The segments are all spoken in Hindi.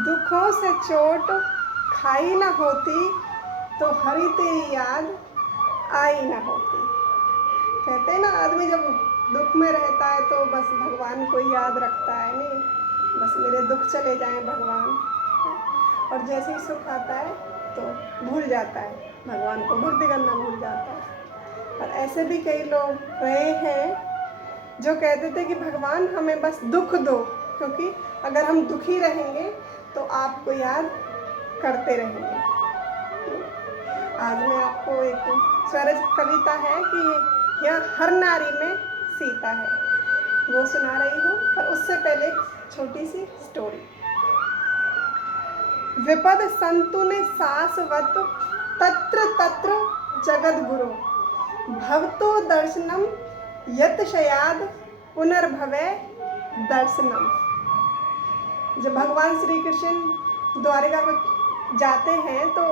दुखों से चोट खाई न होती तो हरी तेरी याद आई न होती। कहते हैं ना, आदमी जब दुख में रहता है तो बस भगवान को याद रखता है, नहीं बस मेरे दुख चले जाएं भगवान, और जैसे ही सुख आता है तो भूल जाता है भगवान को, भक्ति करना भूल जाता है। और ऐसे भी कई लोग रहे हैं जो कहते थे कि भगवान हमें बस दुख दो, क्योंकि अगर हम दुखी रहेंगे तो आपको याद करते रहेंगे। आज मैं आपको एक स्वरज कविता है कि यह हर नारी में सीता है, वो सुना रही हूँ। पर उससे पहले एक छोटी सी स्टोरी। विपद संतुने सासवत तत्र तत्र जगद गुरु भवतो दर्शनम यतशयाद पुनर्भवे दर्शनम। जब भगवान श्री कृष्ण द्वारिका को जाते हैं तो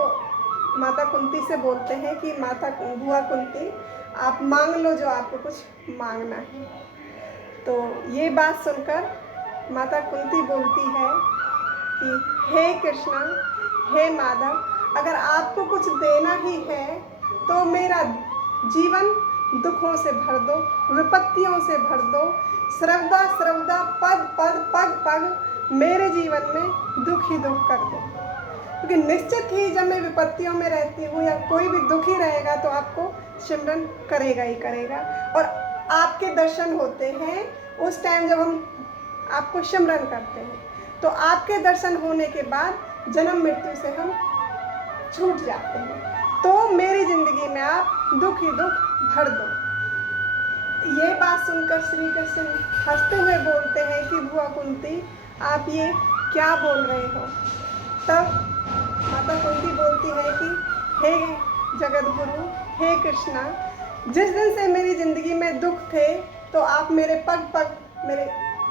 माता कुंती से बोलते हैं कि माता बुआ कुंती, आप मांग लो जो आपको कुछ मांगना है। तो ये बात सुनकर माता कुंती बोलती है कि हे कृष्णा, हे माधव, अगर आपको कुछ देना ही है तो मेरा जीवन दुखों से भर दो, विपत्तियों से भर दो, सर्वदा सर्वदा पग पग पग पग मेरे जीवन में दुख ही दुख कर दो। क्योंकि निश्चित ही जब मैं विपत्तियों में रहती हूँ या कोई भी दुखी रहेगा तो आपको सिमरन करेगा ही करेगा, और आपके दर्शन होते हैं उस टाइम जब हम आपको सिमरन करते हैं, तो आपके दर्शन होने के बाद जन्म मृत्यु से हम छूट जाते हैं। तो मेरी ज़िंदगी में आप दुख ही दुख भर दो। ये बात सुनकर श्री कृष्ण हंसते हुए बोलते हैं कि बुआ कुंती, आप ये क्या बोल रहे हो। तब माता कुंती बोलती है कि हे जगत गुरु, हे कृष्णा, जिस दिन से मेरी ज़िंदगी में दुख थे तो आप मेरे पग पग मेरे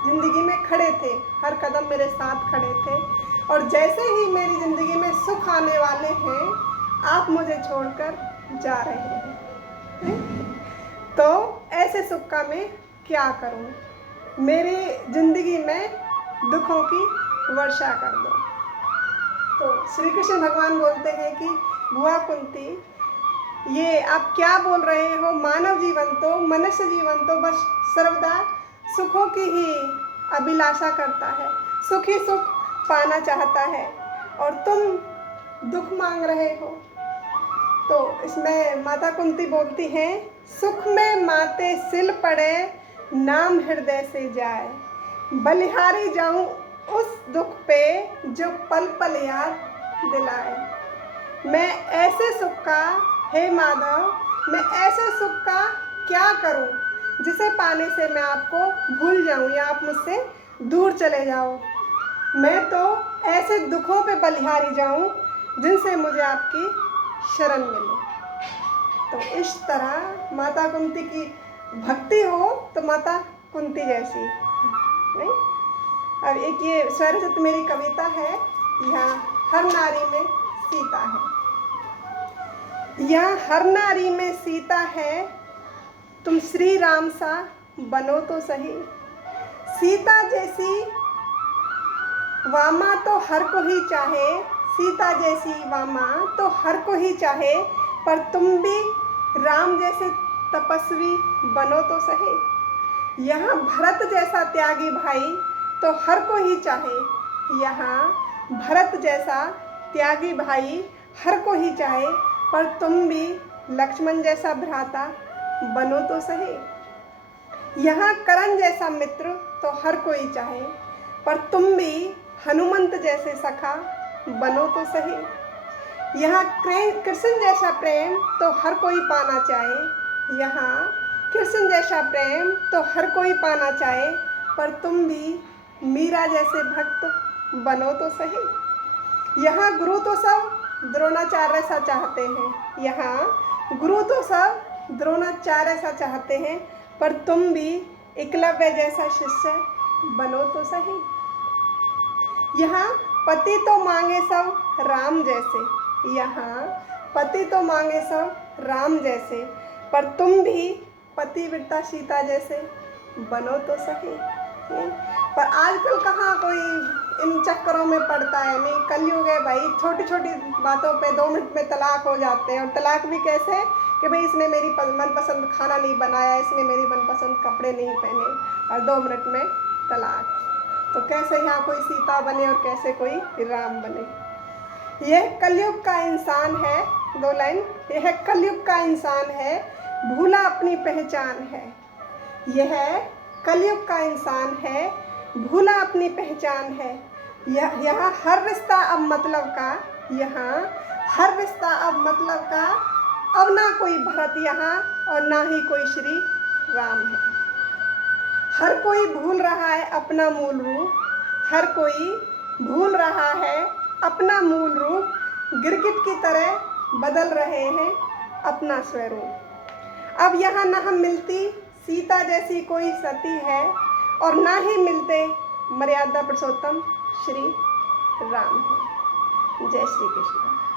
ज़िंदगी में खड़े थे, हर कदम मेरे साथ खड़े थे, और जैसे ही मेरी ज़िंदगी में सुख आने वाले हैं आप मुझे छोड़कर जा रहे हैं। तो ऐसे सुख का मैं क्या करूं, मेरी ज़िंदगी में दुखों की वर्षा कर दो। तो श्री कृष्ण भगवान बोलते हैं कि बुआ कुंती, ये आप क्या बोल रहे हो। मानव जीवन तो, मनुष्य जीवन तो बस सर्वदा सुखों की ही अभिलाषा करता है, सुख ही सुख पाना चाहता है, और तुम दुख मांग रहे हो। तो इसमें माता कुंती बोलती हैं, सुख में माते सिल पड़े नाम हृदय से जाए, बलिहारी जाऊं उस दुख पे जो पल पल याद दिलाए। मैं ऐसे सुख का, हे माधव, मैं ऐसे सुख का क्या करूं जिसे पाने से मैं आपको भूल जाऊं या आप मुझसे दूर चले जाओ। मैं तो ऐसे दुखों पे बलिहारी जाऊं जिनसे मुझे आपकी शरण मिले। तो इस तरह माता कुंती की भक्ति हो तो माता कुंती जैसी नहीं। अब एक ये स्वरचित मेरी कविता है, यहाँ हर नारी में सीता है। यहाँ हर नारी में सीता है, तुम श्री राम सा बनो तो सही। सीता जैसी वामा तो हर को ही चाहे, सीता जैसी वामा तो हर को ही चाहे, पर तुम भी राम जैसे तपस्वी बनो तो सही। यहाँ भरत जैसा त्यागी भाई तो हर को ही चाहे, यहाँ भरत जैसा त्यागी भाई हर को ही चाहे, पर तुम भी लक्ष्मण जैसा भ्राता बनो तो सही। यहाँ करण जैसा मित्र तो हर कोई चाहे, पर तुम भी हनुमंत जैसे सखा बनो तो सही। यहाँ कृष्ण जैसा प्रेम तो हर कोई पाना चाहे, यहाँ कृष्ण जैसा प्रेम तो हर कोई पाना चाहे, पर तुम भी मीरा जैसे भक्त बनो तो सही। यहाँ गुरु तो सब द्रोणाचार्य सा चाहते हैं, यहाँ गुरु तो सब द्रोणाचार्य सा चाहते हैं, पर तुम भी एकलव्य जैसा शिष्य बनो तो सही। यहाँ पति तो मांगे सब राम जैसे, यहाँ पति तो मांगे सब राम जैसे, पर तुम भी पतिव्रता सीता जैसे बनो तो सही। पर आजकल कहाँ कोई इन चक्करों में पड़ता है नहीं। कलयुग है भाई, छोटी छोटी बातों पे 2 मिनट में तलाक हो जाते हैं। और तलाक भी कैसे कि भाई इसने मेरी मनपसंद खाना नहीं बनाया, इसने मेरी मनपसंद कपड़े नहीं पहने, और 2 मिनट में तलाक। तो कैसे यहाँ कोई सीता बने और कैसे कोई राम बने। यह कलयुग का इंसान है, 2 लाइन, यह कलयुग का इंसान है, भूला अपनी पहचान है। यह कलयुग का इंसान है, भूला अपनी पहचान है। यहाँ हर रिश्ता अब मतलब का, यहाँ हर रिश्ता अब मतलब का, अब ना कोई भरत यहाँ और ना ही कोई श्री राम है। हर कोई भूल रहा है अपना मूल रूप, हर कोई भूल रहा है अपना मूल रूप, गिरगिट की तरह बदल रहे हैं अपना स्वरूप। अब यहाँ न हम मिलती सीता जैसी कोई सती है, और ना ही मिलते मर्यादा पुरुषोत्तम श्री राम है। जय श्री कृष्ण।